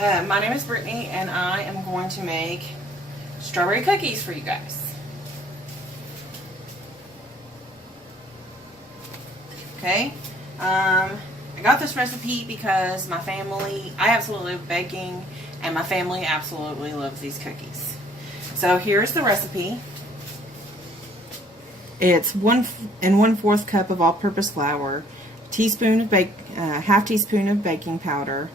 My name is Brittany, and I am going to make strawberry cookies for you guys. Okay, I got this recipe because my family, I absolutely love baking, and my family absolutely loves these cookies. So here's the recipe. It's 1 1/4 cup of all-purpose flour, half teaspoon of baking powder,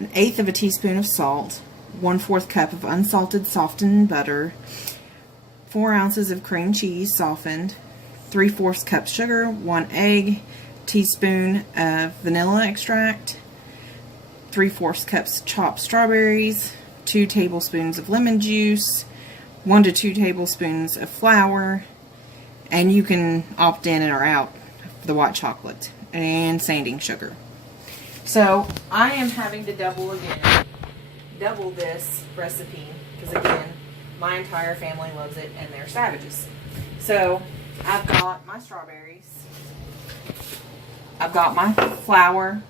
1/8 of a teaspoon of salt, 1/4 cup of unsalted softened butter, 4 ounces of cream cheese softened, 3/4 cup sugar, 1 egg, teaspoon of vanilla extract, 3/4 cups chopped strawberries, 2 tablespoons of lemon juice, 1 to 2 tablespoons of flour, and you can opt in or out for the white chocolate, and sanding sugar. So I am having to double this recipe because again, my entire family loves it and they're savages. So I've got my strawberries, I've got my flour,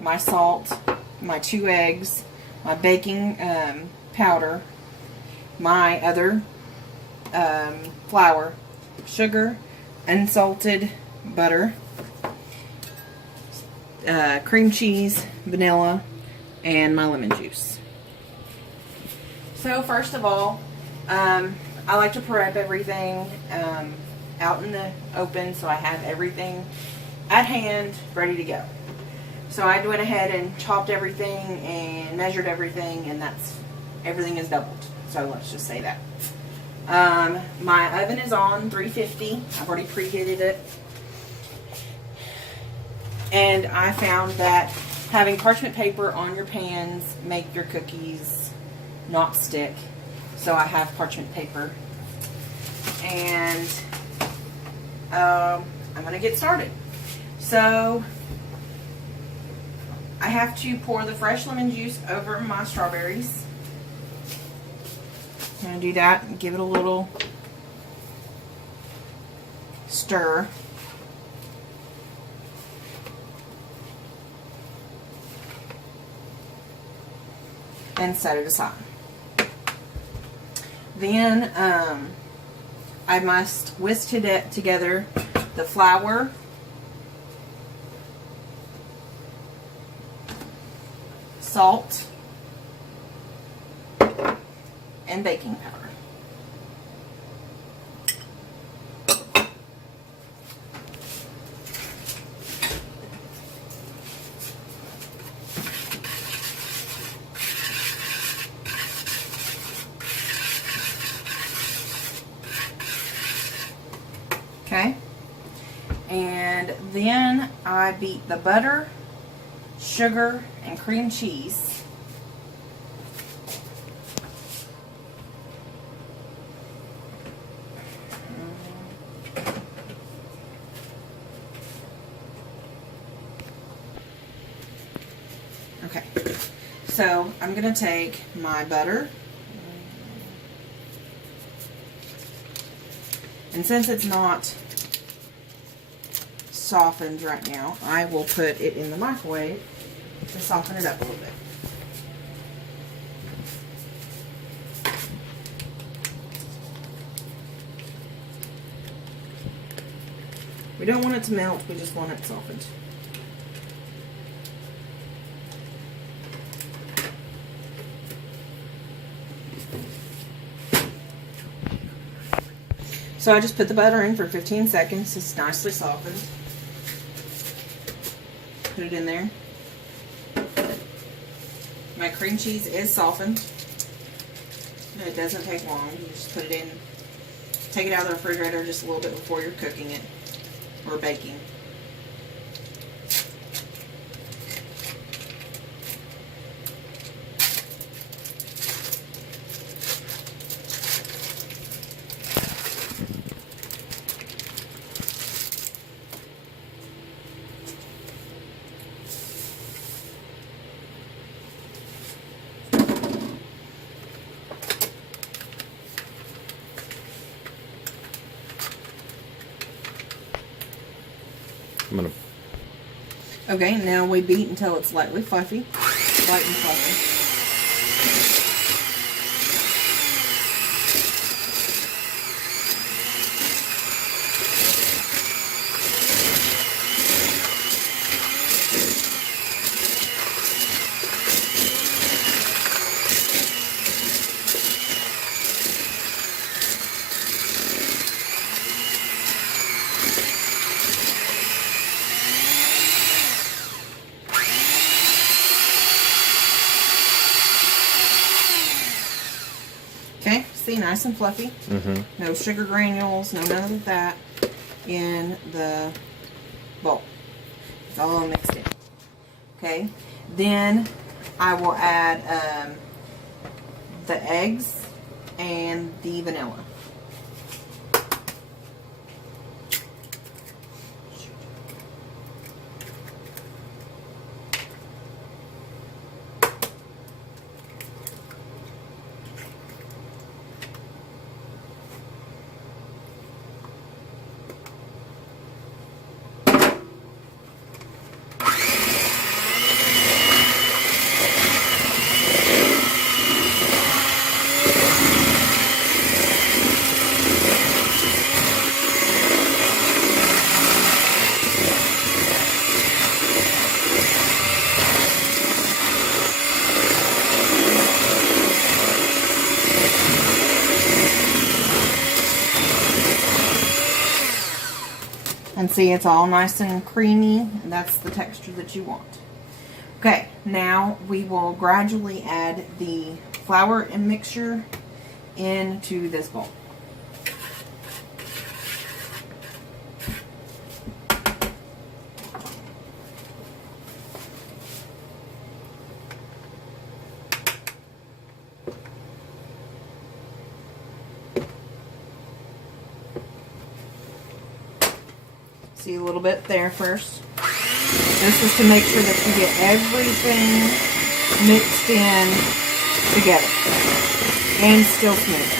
my salt, my 2 eggs, my baking powder, my other flour, sugar, unsalted butter, cream cheese, vanilla, and my lemon juice. So first of all, I like to prep everything out in the open so I have everything at hand ready to go. So I went ahead and chopped everything and measured everything, and everything is doubled. So let's just say that. My oven is on 350. I've already preheated it. And I found that having parchment paper on your pans make your cookies not stick. So I have parchment paper. And I'm going to get started. So I have to pour the fresh lemon juice over my strawberries. I'm going to do that and give it a little stir. And set it aside. Then I must whisk together the flour, salt, and baking powder. Okay, and then I beat the butter, sugar, and cream cheese. Okay, so I'm going to take my butter, and since it's not softened right now, I will put it in the microwave to soften it up a little bit. We don't want it to melt, we just want it softened. So I just put the butter in for 15 seconds. It's nicely softened. Put it in there. My cream cheese is softened. It doesn't take long. You just put it in, take it out of the refrigerator just a little bit before you're cooking it or baking. Okay, now we beat until it's lightly fluffy, light and fluffy. Okay, see, nice and fluffy. No sugar granules, no none of that in the bowl. It's all mixed in. Okay, then I will add the eggs and the vanilla. And see, it's all nice and creamy, and that's the texture that you want. Okay, now we will gradually add the flour and mixture into this bowl. See a little bit there first. This is to make sure that you get everything mixed in together and still smooth.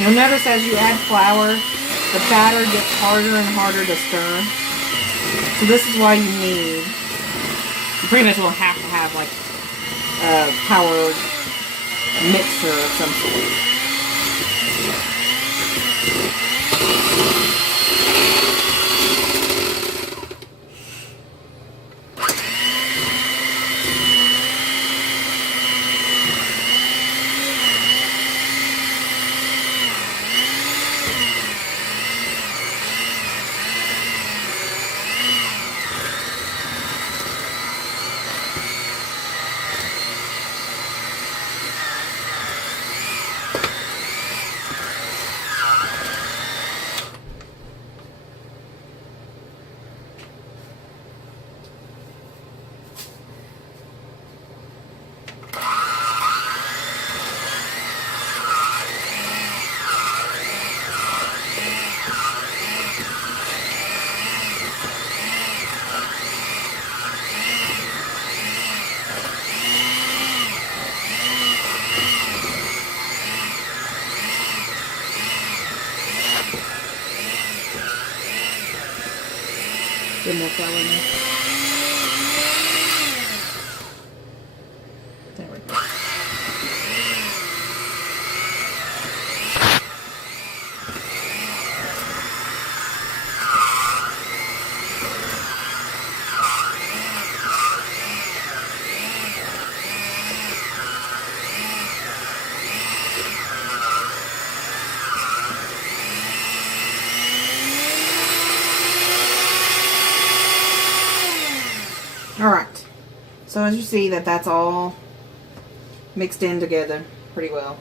You'll notice as you add flour, the batter gets harder and harder to stir. So this is why you pretty much will have to have like a powered mixer of some sort. Good enough flour in there. There we go. as you see, that's all mixed in together pretty well.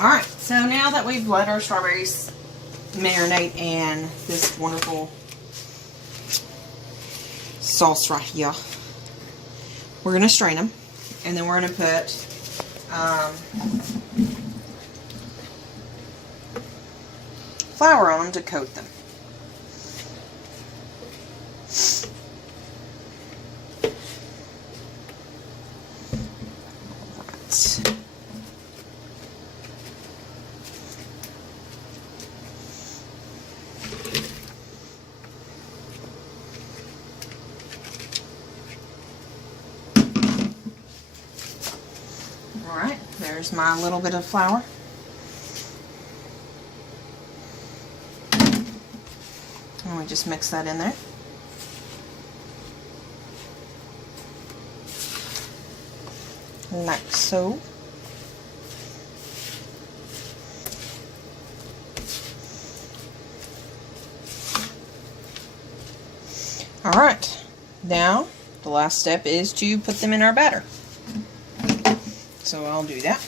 Alright, so now that we've let our strawberries marinate in this wonderful sauce right here, we're going to strain them, and then we're going to put flour on them to coat them. Right. Alright, there's my little bit of flour. And we just mix that in there. Like so. Alright, now the last step is to put them in our batter. So I'll do that.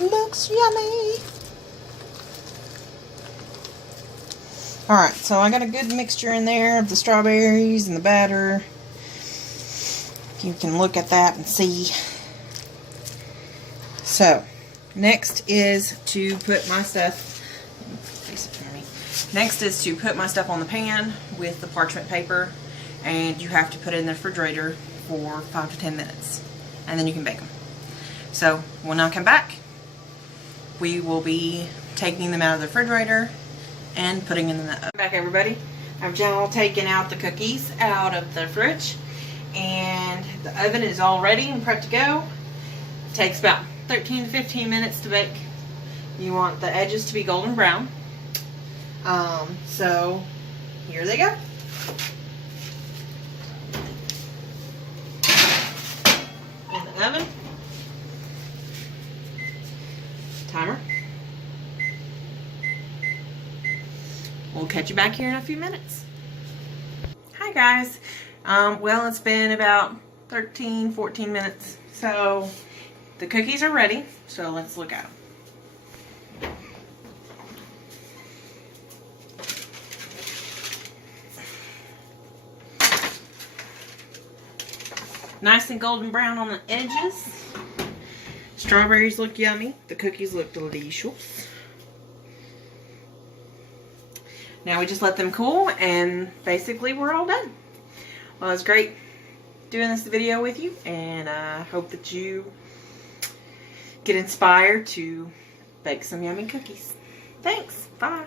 Looks yummy. Alright, so I got a good mixture in there of the strawberries and the batter. You can look at that and see. So, next is to put my stuff, face it for me. Next is to put my stuff on the pan with the parchment paper, and you have to put it in the refrigerator for 5 to 10 minutes, and then you can bake them. So, when I come back, we will be taking them out of the refrigerator and putting them in the oven. Back, everybody. I've just taken out the cookies out of the fridge, and the oven is all ready and prepped to go. It takes about 13 to 15 minutes to bake. You want the edges to be golden brown. So here they go. In the oven. Timer. We'll catch you back here in a few minutes. Hi guys. Well, it's been about 13, 14 minutes. So the cookies are ready. So let's look at them. Nice and golden brown on the edges. Strawberries look yummy. The cookies look delicious. Now we just let them cool, and basically we're all done. Well, it was great doing this video with you, and I hope that you get inspired to bake some yummy cookies. Thanks. Bye.